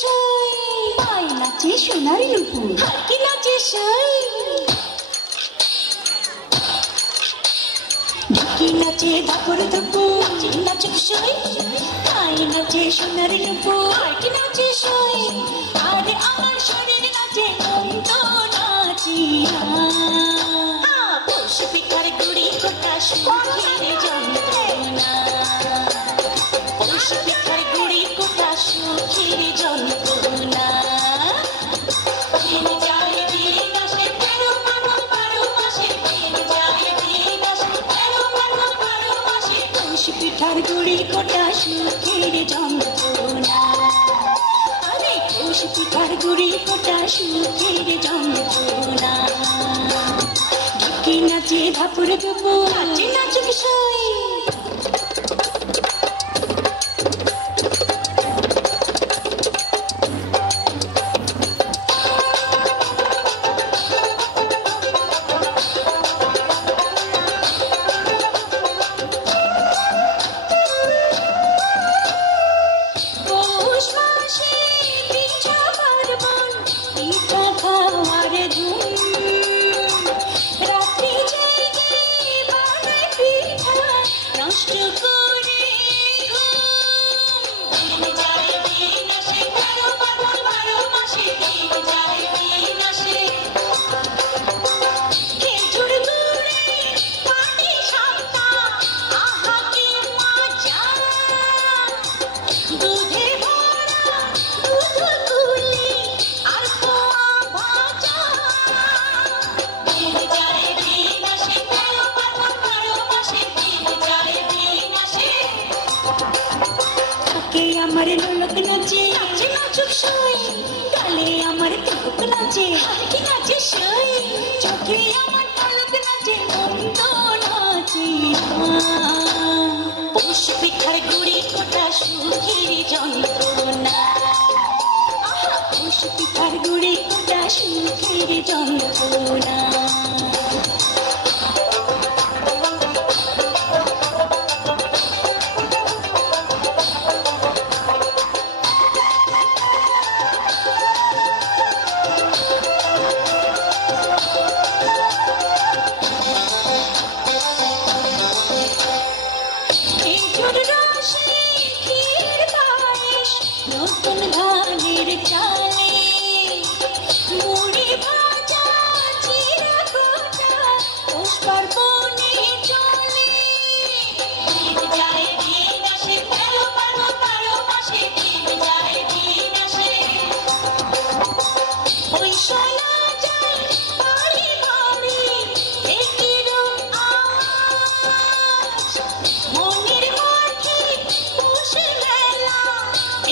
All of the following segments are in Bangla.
সই পায় নাচে সোনার নুপুর আর কি নাচে সই ঢুকি নাচে ধাপুর ধুপুর নাচুক সই পায় নাচে সোনার নুপুর আর কি নাচে সই আরে আমার শরীর নাচে মন্দ নাচিয়া পৌষ পিঠার গুড়ি কোটা সুখের যন্ত্রণা পৌষ পিঠার গুড়ি কোটা সুখের যন্ত্রণা দিন যায় দিন আসে 13 ফাগুন 12 মাসে দিন যায় দিন আসে 13 ফাগুন 12 মাসে পৌষ পিঠার গুড়ি কোটা সুখের যন্ত্রণা আরে পৌষ পিঠার গুড়ি কোটা সুখের যন্ত্রণা ঢুকি নাচে ধাপুর ধুপুর নাচে নাচুক সই আমার লোক নাচে নাচে নাচুক সই গালে আমার টুক নাচে হাতি নাচে সই চোখে আমার পলক নাচে মন্দ নাচে পৌষ পিঠার গুড়ি কোটা সুখের যন্ত্রণা পৌষ পিঠার গুড়ি কোটা সুখের যন্ত্রণা নতুন ধানের চালে মুড়ি ভাজা চিরা কোটা পৌষ পার্বণে চলে দিন যায় দিন আসে 13 ফাগুন 12 মাসে দিন যায় দিন আসে ওই শোনা যায় বাড়ি বাড়ি একই আওয়াজ মনের মাঝে পৌষ মেলা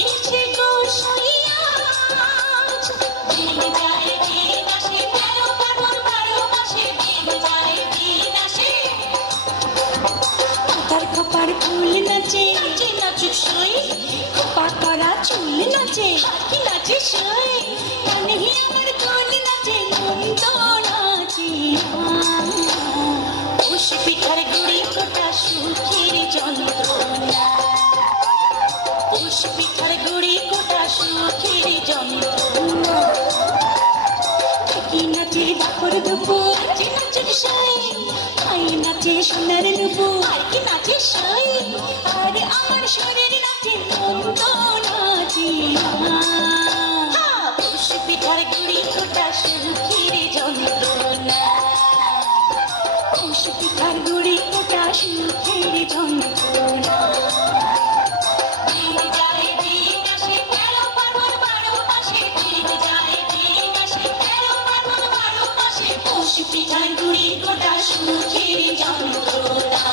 এসে গো সইয়াজ দিন যায় দিন আসে 13 ফাগুন 12 মাসে দিন যায় দিন আসে তার খোপার ফুল নাচে নাচে নাচুক সই খোপা করা চুল নাচে হাতি নাচে সই কানে আমার কোল নাচে নন্দ নাচে পৌষ পিঠার গুড়ি কোটা সুখের যন্ত্রণা পৌষ পিঠার গুড়ি কোটা সুখের যন্ত্রণা ঢুকি নাচে ধাপুর ধুপুর নাচে নাচুক সই আই নাচে সোনার নুপুর আর কি নাচে সই আরে আমার শরীর নাচে মন্দ নাচে পৌষ পিঠার গুড়ি কোটা সুখের যন্ত্রণা পৌষ পিঠার গুড়ি কোটা সুখের যন্ত্রণা দিন যায় দিন আসে 13 ফাগুন 12 মাসে দিন যায় দিন আসে 13 ফাগুন 12 মাসে পৌষ পিঠার গুড়ি কোটা সুখের যন্ত্রণা